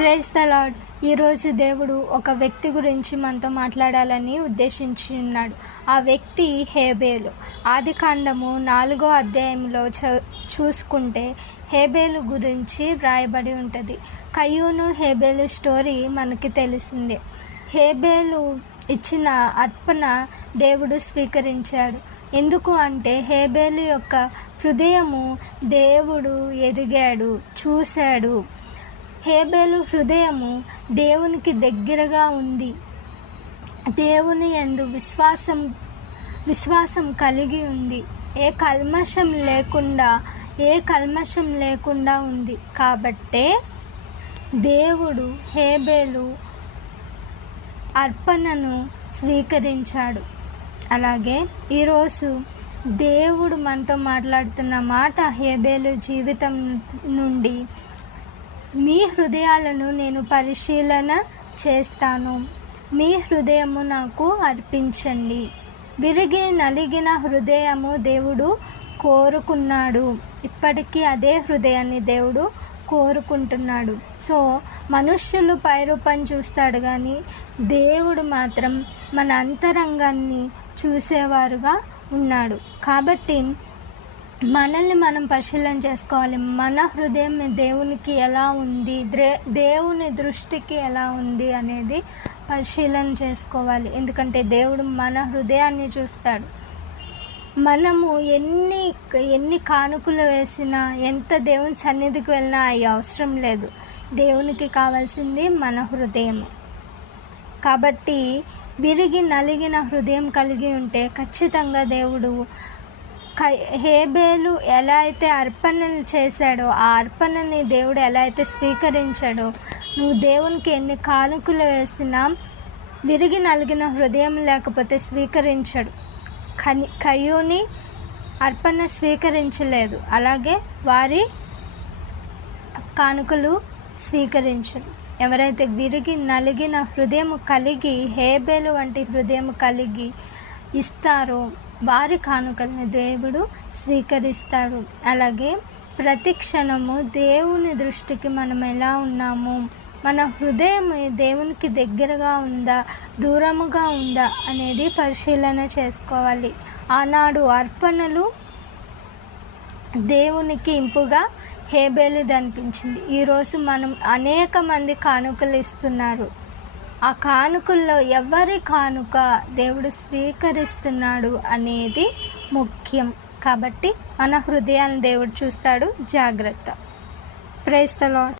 Praise the lord. ఈరోజు దేవుడు ఒక వ్యక్తి గురించి మనతో మాట్లాడాలని ఉద్దేశించి ఉన్నాడు. ఆ వ్యక్తి హేబేలు. ఆదికాండము 4వ అధ్యాయంలో చూసుకుంటే హేబేలు గురించి వ్రాయబడి ఉంటుంది. కయ్యూను హేబేలు స్టోరీ మనకి తెలిసిందే. హేబేలు ఇచ్చిన అర్పణ దేవుడు స్వీకరించాడు. ఎందుకు అంటే హేబేలు యొక్క హృదయము దేవుడు ఎరిగాడు, చూశాడు. హేబేలు హృదయము దేవునికి దగ్గరగా ఉంది. దేవుని యందు విశ్వాసం కలిగి ఉంది. ఏ కల్మషం లేకుండా ఉంది. కాబట్టే దేవుడు హేబేలు అర్పణను స్వీకరించాడు. అలాగే ఈరోజు దేవుడు మనతో మాట్లాడుతున్న మాట హేబేలు జీవితం నుండి, మీ హృదయాలను నేను పరిశీలన చేస్తాను, మీ హృదయము నాకు అర్పించండి. విరిగి నలిగిన హృదయము దేవుడు కోరుకున్నాడు. ఇప్పటికీ అదే హృదయాన్ని దేవుడు కోరుకుంటున్నాడు. సో మనుష్యులు పైరూపం చూస్తాడు, కానీ దేవుడు మాత్రం మన అంతరంగాన్ని చూసేవారుగా ఉన్నాడు. కాబట్టి మనల్ని మనం పరిశీలన చేసుకోవాలి. మన హృదయం దేవునికి ఎలా ఉంది, దేవుని దృష్టికి ఎలా ఉంది అనేది పరిశీలన చేసుకోవాలి. ఎందుకంటే దేవుడు మన హృదయాన్ని చూస్తాడు. మనము ఎన్ని కానుకలు వేసినా, ఎంత దేవుని సన్నిధికి వెళ్ళినా అవి అవసరం లేదు. దేవునికి కావాల్సింది మన హృదయం. కాబట్టి విరిగి నలిగిన హృదయం కలిగి ఉంటే ఖచ్చితంగా దేవుడు హేబేలు ఎలా అయితే అర్పణలు చేశాడో, ఆ అర్పణని దేవుడు ఎలా అయితే స్వీకరించాడో, నువ్వు దేవునికి ఎన్ని కానుకలు వేసినా విరిగి నలిగిన హృదయం లేకపోతే స్వీకరించడు. కయ్యూని అర్పణ స్వీకరించలేదు, అలాగే వారి కానుకలు స్వీకరించడు. ఎవరైతే విరిగి నలిగిన హృదయం కలిగి, హేబేలు వంటి హృదయం కలిగి ఇస్తారో వారి కానుకలను దేవుడు స్వీకరిస్తాడు. అలాగే ప్రతి క్షణము దేవుని దృష్టికి మనం ఎలా ఉన్నాము, మన హృదయం దేవునికి దగ్గరగా ఉందా, దూరముగా ఉందా అనేది పరిశీలన చేసుకోవాలి. ఆనాడు అర్పణలు దేవునికి ఇంపుగా హేబేలుది అనిపించింది. ఈరోజు మనం అనేక మంది కానుకలు ఇస్తున్నారు. ఆ కానుకల్లో ఎవరి కానుక దేవుడు స్వీకరిస్తున్నాడు అనేది ముఖ్యం. కాబట్టి మన హృదయాన్ని దేవుడు చూస్తాడు. జాగ్రత్త. Praise the lord.